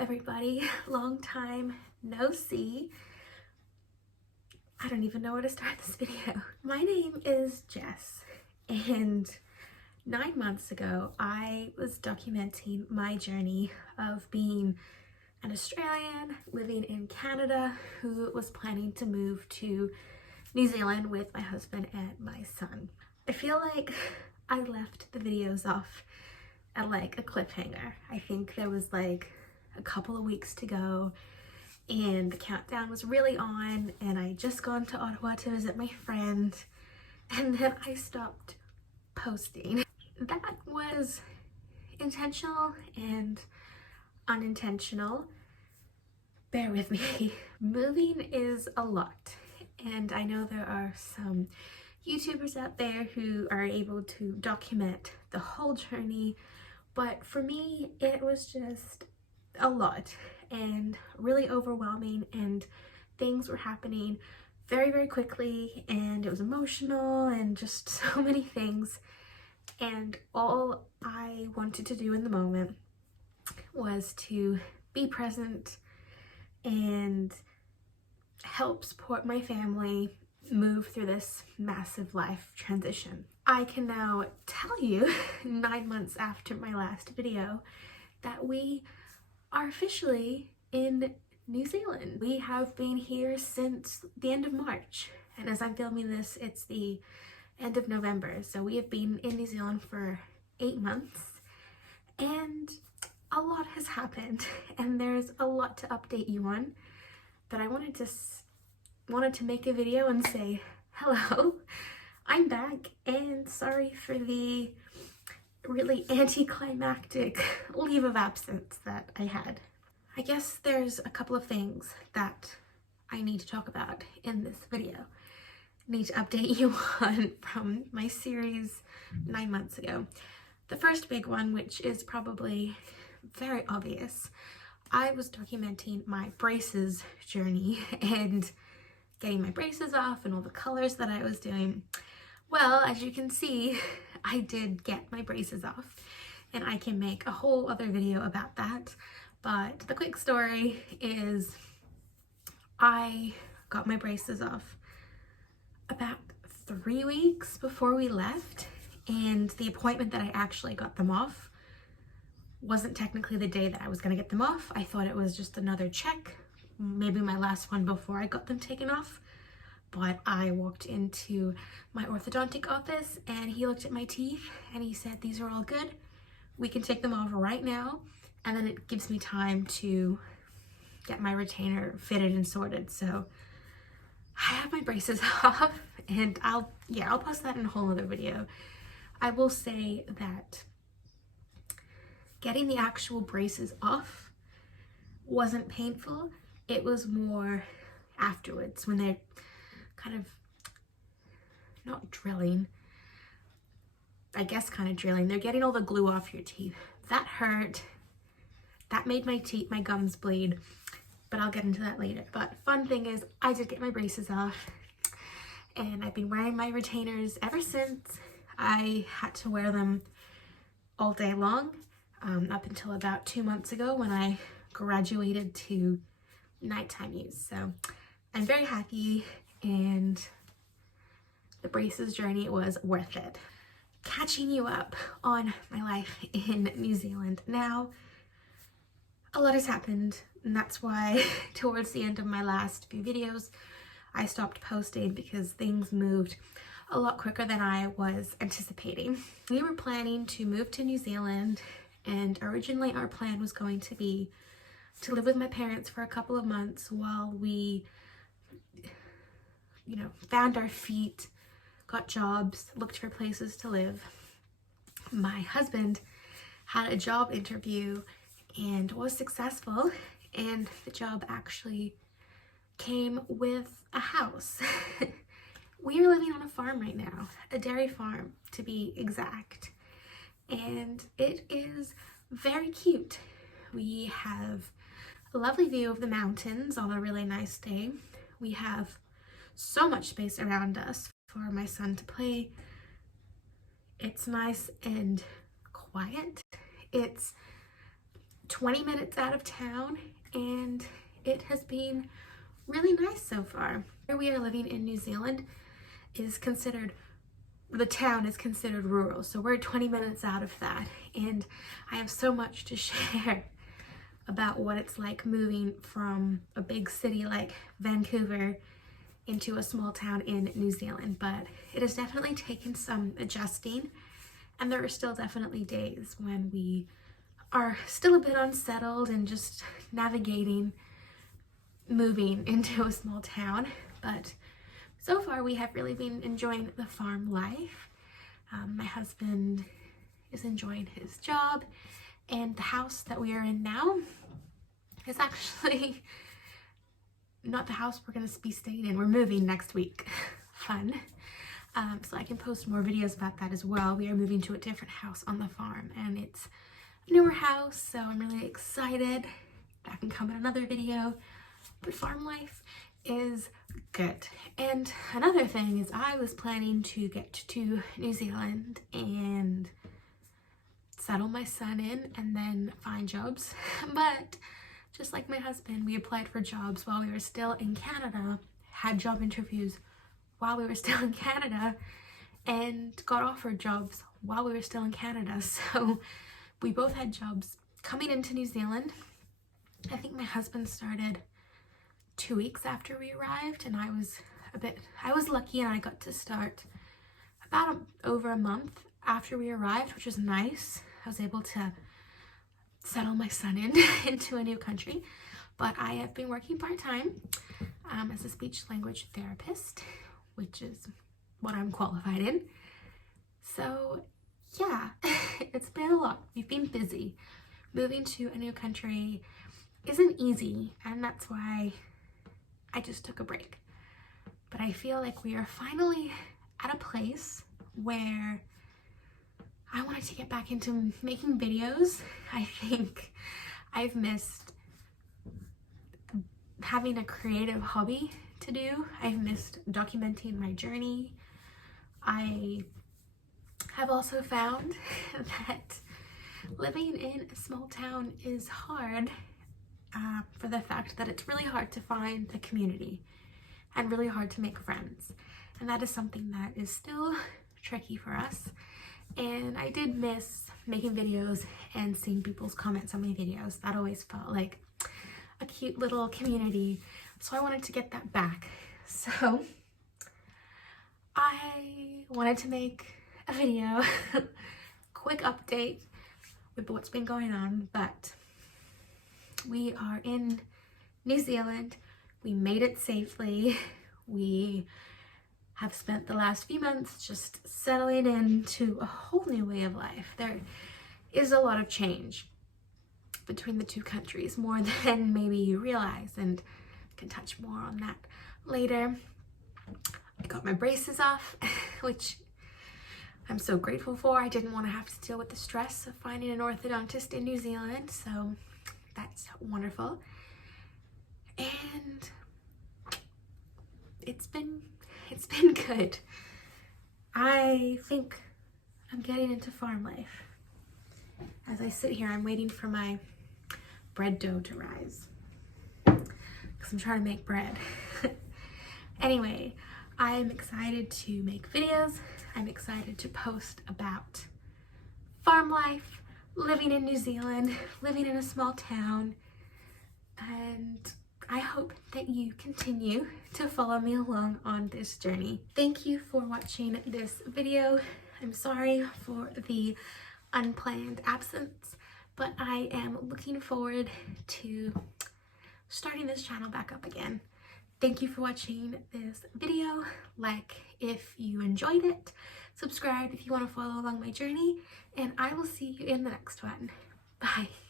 everybody, long time no see. I don't even know where to start this video. My name is Jess, and 9 months ago I was documenting my journey of being an Australian living in Canada who was planning to move to New Zealand with my husband and my son. I feel like I left the videos off at like a cliffhanger. I think there was like a couple of weeks to go and the countdown was really on, and I just gone to Ottawa to visit my friend, and then I stopped posting. That was intentional and unintentional. Bear with me. Moving is a lot, and I know there are some YouTubers out there who are able to document the whole journey, but for me it was just a lot and really overwhelming, and things were happening very quickly, and it was emotional and just so many things, and all I wanted to do in the moment was to be present and help support my family move through this massive life transition. I can now tell you 9 months after my last video that we are officially in New Zealand. We have been here since the end of March, and as I'm filming this it's the end of November, so we have been in New Zealand for 8 months, and a lot has happened and there's a lot to update you on, but I wanted to make a video and say hello, I'm back, and sorry for the really anticlimactic leave of absence that I had. I guess there's a couple of things that I need to talk about in this video. I need to update you on from my series 9 months ago. The first big one, which is probably very obvious, I was documenting my braces journey and getting my braces off and all the colors that I was doing. Well, as you can see, I did get my braces off, and I can make a whole other video about that, but the quick story is I got my braces off about 3 weeks before we left, and the appointment that I actually got them off wasn't technically the day that I was going to get them off. I thought it was just another check, maybe my last one before I got them taken off. But I walked into my orthodontic office and he looked at my teeth and he said, "These are all good. We can take them off right now, and then it gives me time to get my retainer fitted and sorted." So I have my braces off, and I'll post that in a whole other video. I will say that getting the actual braces off wasn't painful. It was more afterwards when they're kind of not drilling, I guess kind of drilling. They're getting all the glue off your teeth. That hurt. That made my gums bleed, but I'll get into that later. But fun thing is I did get my braces off, and I've been wearing my retainers ever since. I had to wear them all day long up until about 2 months ago when I graduated to nighttime use. So I'm very happy, and the braces journey was worth it. Catching you up on my life in New Zealand. Now, a lot has happened, and that's why towards the end of my last few videos I stopped posting, because things moved a lot quicker than I was anticipating. We were planning to move to New Zealand, and originally our plan was going to be to live with my parents for a couple of months while we found our feet, got jobs, looked for places to live. My husband had a job interview and was successful, and the job actually came with a house. We are living on a farm right now, a dairy farm to be exact, and it is very cute. We have a lovely view of the mountains on a really nice day. We have so much space around us for my son to play. It's nice and quiet. It's 20 minutes out of town, and it has been really nice so far. Where we are living in New Zealand is considered, the town is considered rural, so we're 20 minutes out of that, and I have so much to share about what it's like moving from a big city like Vancouver into a small town in New Zealand. But it has definitely taken some adjusting, and there are still definitely days when we are still a bit unsettled and just navigating moving into a small town. But so far we have really been enjoying the farm life. My husband is enjoying his job, and the house that we are in now is actually not the house we're going to be staying in. We're moving next week. Fun. So I can post more videos about that as well. We are moving to a different house on the farm, and it's a newer house, so I'm really excited. That can come in another video. But farm life is good. And another thing is, I was planning to get to New Zealand and settle my son in and then find jobs. But just like my husband, we applied for jobs while we were still in Canada, had job interviews while we were still in Canada, and got offered jobs while we were still in Canada. So we both had jobs coming into New Zealand. I think my husband started 2 weeks after we arrived, and I was lucky, and I got to start about over a month after we arrived, which was nice. I was able to settle my son in into a new country. But I have been working part-time as a speech language therapist, which is what I'm qualified in. So yeah, it's been a lot. We've been busy. Moving to a new country isn't easy, and that's why I just took a break. But I feel like we are finally at a place where I wanted to get back into making videos. I think I've missed having a creative hobby to do. I've missed documenting my journey. I have also found that living in a small town is hard for the fact that it's really hard to find a community and really hard to make friends. And that is something that is still tricky for us. And I did miss making videos and seeing people's comments on my videos. That always felt like a cute little community. So I wanted to get that back. So I wanted to make a video, quick update with what's been going on. But we are in New Zealand. We made it safely. We have spent the last few months just settling into a whole new way of life. There is a lot of change between the two countries, more than maybe you realize, and I can touch more on that later. I got my braces off, which I'm so grateful for. I didn't want to have to deal with the stress of finding an orthodontist in New Zealand, so that's wonderful. And it's been good. I think I'm getting into farm life. As I sit here, I'm waiting for my bread dough to rise because I'm trying to make bread. Anyway, I'm excited to make videos. I'm excited to post about farm life, living in New Zealand, living in a small town, and I hope that you continue to follow me along on this journey. Thank you for watching this video. I'm sorry for the unplanned absence, but I am looking forward to starting this channel back up again. Thank you for watching this video. Like if you enjoyed it, subscribe if you want to follow along my journey, and I will see you in the next one. Bye.